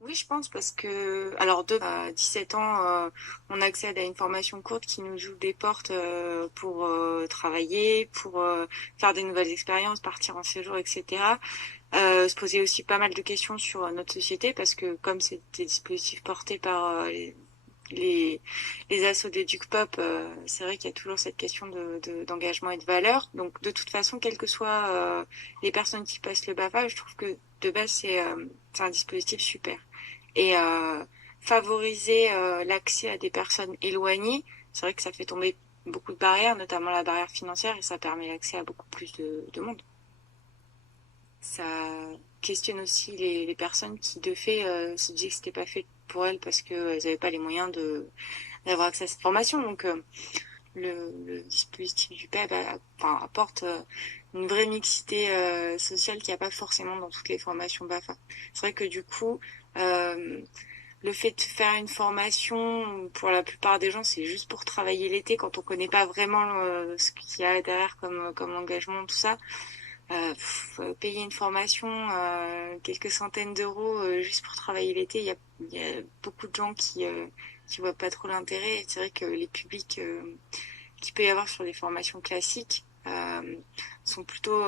Oui, je pense parce que, à 17 ans, on accède à une formation courte qui nous ouvre des portes pour travailler, pour faire des nouvelles expériences, partir en séjour, etc. Se poser aussi pas mal de questions sur notre société parce que comme c'est des dispositifs portés par les, les assos d'EducPop, c'est vrai qu'il y a toujours cette question d'engagement et de valeur. Donc de toute façon, quelles que soient les personnes qui passent le BAFA, je trouve que de base c'est un dispositif super. Et favoriser l'accès à des personnes éloignées, c'est vrai que ça fait tomber beaucoup de barrières, notamment la barrière financière, et ça permet l'accès à beaucoup plus de monde. Ça questionne aussi les personnes qui, de fait, se disaient que c'était pas fait pour elles parce qu'elles n'avaient pas les moyens d'avoir accès à cette formation. Donc, le dispositif du PEB apporte une vraie mixité sociale qu'il n'y a pas forcément dans toutes les formations BAFA. C'est vrai que du coup, euh, le fait de faire une formation, pour la plupart des gens, c'est juste pour travailler l'été quand on connaît pas vraiment ce qu'il y a derrière comme engagement, tout ça. Payer une formation, quelques centaines d'euros juste pour travailler l'été, il y a beaucoup de gens qui voient pas trop l'intérêt. Et c'est vrai que les publics qu'il peut y avoir sur les formations classiques sont plutôt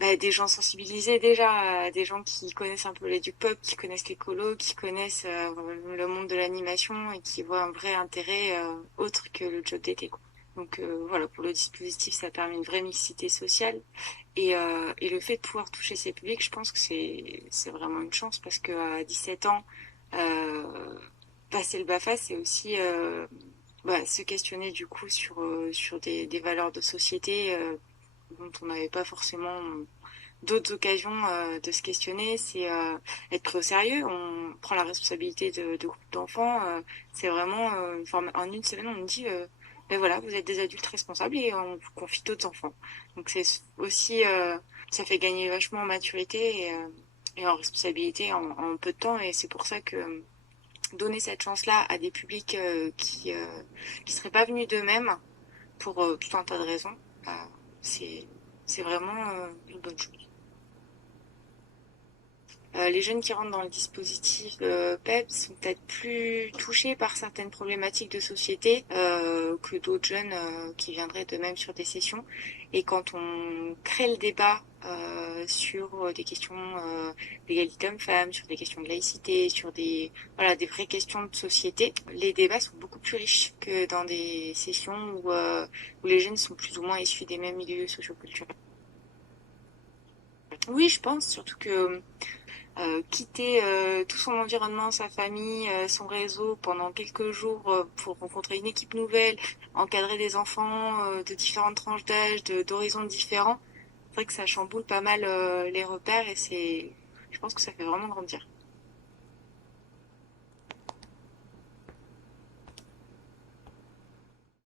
des gens sensibilisés déjà, des gens qui connaissent un peu l'éduc-pop, qui connaissent l'écolo, qui connaissent le monde de l'animation et qui voient un vrai intérêt autre que le job d'été, quoi. Donc voilà, pour le dispositif, ça permet une vraie mixité sociale. Et le fait de pouvoir toucher ces publics, je pense que c'est vraiment une chance parce qu'à 17 ans, euh, passer le BAFA, c'est aussi se questionner du coup sur des valeurs de société dont on n'avait pas forcément d'autres occasions de se questionner. C'est être pris au sérieux. On prend la responsabilité de groupes d'enfants. C'est vraiment en une semaine, on nous dit ben voilà, vous êtes des adultes responsables et on vous confie d'autres enfants. Donc c'est aussi ça fait gagner vachement en maturité et en responsabilité en peu de temps. Et c'est pour ça que donner cette chance-là à des publics qui seraient pas venus d'eux-mêmes pour tout un tas de raisons, euh, c'est c'est vraiment une bonne chose. Les jeunes qui rentrent dans le dispositif PEP sont peut-être plus touchés par certaines problématiques de société que d'autres jeunes qui viendraient d'eux-mêmes sur des sessions. Et quand on crée le débat sur des questions d'égalité homme-femme, sur des questions de laïcité, sur des vraies questions de société, les débats sont beaucoup plus riches que dans des sessions où les jeunes sont plus ou moins issus des mêmes milieux socioculturels. Oui, je pense, surtout que quitter tout son environnement, sa famille, son réseau pendant quelques jours pour rencontrer une équipe nouvelle, encadrer des enfants de différentes tranches d'âge, d'horizons différents, c'est vrai que ça chamboule pas mal les repères et je pense que ça fait vraiment grandir.